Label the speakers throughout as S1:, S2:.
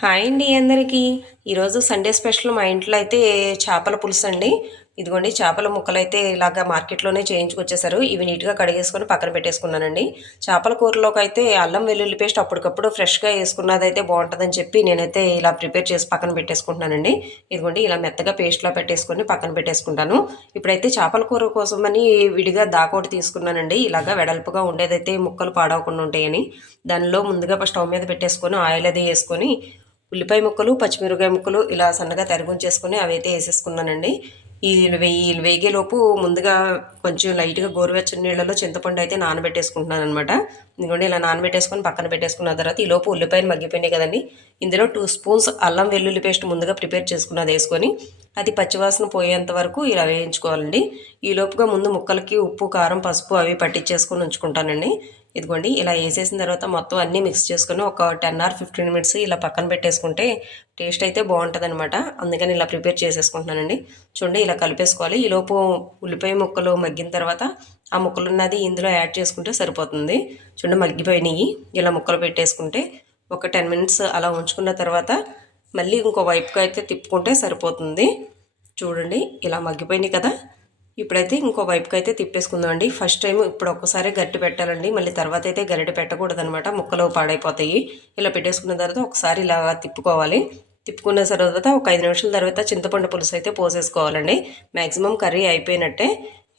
S1: Hi అండి అందరికీ. ఈరోజు సండే స్పెషల్ మా ఇంట్లో అయితే చేపల పులుసు అండి. ఇదిగోండి చేపల ముక్కలు అయితే ఇలాగా మార్కెట్లోనే చేయించుకొచ్చేసారు. ఇవి నీట్గా కడిగేసుకొని పక్కన పెట్టేసుకున్నానండి. చేపల కూరలోకి అయితే అల్లం వెల్లుల్లి పేస్ట్ అప్పటికప్పుడు ఫ్రెష్గా వేసుకున్నది అయితే బాగుంటుందని చెప్పి నేనైతే ఇలా ప్రిపేర్ చేసి పక్కన పెట్టేసుకుంటున్నానండి. ఇదిగోండి ఇలా మెత్తగా పేస్ట్లో పెట్టేసుకొని పక్కన పెట్టేసుకుంటాను. ఇప్పుడైతే చేపల కూర కోసమని విడిగా దాకోటి తీసుకున్నానండి. ఇలాగా వెడల్పుగా ఉండేదైతే ముక్కలు పాడవకుండా ఉంటాయని. దానిలో ముందుగా స్టవ్ మీద పెట్టేసుకొని ఆయిల్ అది వేసుకొని ఉల్లిపాయ ముక్కలు పచ్చిమిరపకాయ ముక్కలు ఇలా సన్నగా తరిగుంచేసుకొని అవి అయితే వేసేసుకున్నానండి. ఈ వెయ్యి వేగేలోపు ముందుగా కొంచెం లైట్గా గోరువెచ్చని నీళ్ళలో చింతపండు అయితే నానబెట్టేసుకుంటున్నాను అనమాట ఎందుకంటే ఇలా నానబెట్టేసుకొని పక్కన పెట్టేసుకున్న తర్వాత ఈ లోపు ఉల్లిపాయలు మగ్గిపోయినాయి కదండి. ఇందులో టూ స్పూన్స్ అల్లం వెల్లుల్లి పేస్ట్ ముందుగా ప్రిపేర్ చేసుకున్నది వేసుకొని అది పచ్చివాసన పోయేంత వరకు ఇలా వేయించుకోవాలండి. ఈ లోపుగా ముందు ముక్కలకి ఉప్పు కారం పసుపు అవి పట్టించేసుకొని ఉంచుకుంటానండి. ఇదిగోండి ఇలా వేసేసిన తర్వాత మొత్తం అన్నీ మిక్స్ చేసుకుని ఒక టెన్ ఆర్ ఫిఫ్టీన్ మినిట్స్ ఇలా పక్కన పెట్టేసుకుంటే టేస్ట్ అయితే బాగుంటుంది అనమాట అందుకని ఇలా ప్రిపేర్ చేసేసుకుంటున్నానండి. చూడండి ఇలా కలిపేసుకోవాలి. ఈలోపు ఉల్లిపాయ ముక్కలు మగ్గిన తర్వాత ఆ ముక్కలు ఉన్నది ఇందులో యాడ్ చేసుకుంటే సరిపోతుంది. చూడండి మగ్గిపోయినాయి. ఇలా ముక్కలు పెట్టేసుకుంటే ఒక టెన్ మినిట్స్ అలా ఉంచుకున్న తర్వాత మళ్ళీ ఇంకో వైపుకి అయితే తిప్పుకుంటే సరిపోతుంది. చూడండి ఇలా మగ్గిపోయినాయి కదా. ఇప్పుడైతే ఇంకో వైపుకి అయితే తిప్పేసుకుందామండి. ఫస్ట్ టైం ఇప్పుడు ఒక్కసారి గట్టి పెట్టాలండి. మళ్ళీ తర్వాత అయితే గరిటె పెట్టకూడదనమాట ముక్కలు పాడైపోతాయి. ఇలా పెట్టేసుకున్న తర్వాత ఒకసారి ఇలా తిప్పుకోవాలి. తిప్పుకున్న తర్వాత ఒక ఐదు నిమిషాల తర్వాత చింతపండు పులుసు అయితే పోసేసుకోవాలండి. మ్యాక్సిమం కర్రీ అయిపోయినట్టే.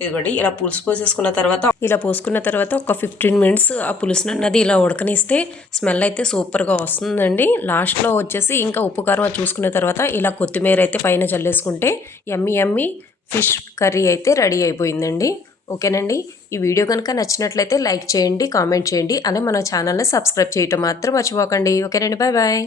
S1: ఇదిగోండి ఇలా పులుసు పోసేసుకున్న తర్వాత ఇలా పోసుకున్న తర్వాత ఒక ఫిఫ్టీన్ మినిట్స్ ఆ పులుసును అన్నది ఇలా ఉడకనిస్తే స్మెల్ అయితే సూపర్గా వస్తుందండి. లాస్ట్లో వచ్చేసి ఇంకా ఉప్పు కారం చూసుకున్న తర్వాత ఇలా కొత్తిమీర అయితే పైన చల్లేసుకుంటే ఎమ్మి ఎమ్మి ఫిష్ కర్రీ అయితే రెడీ అయిపోయిందండి. ఓకేనండి? ఈ వీడియో కనుక నచ్చినట్లయితే లైక్ చేయండి కామెంట్ చేయండి అలాగే మన ఛానల్ని సబ్స్క్రైబ్ చేయటం మాత్రం మర్చిపోకండి. ఓకేనండి? Bye bye.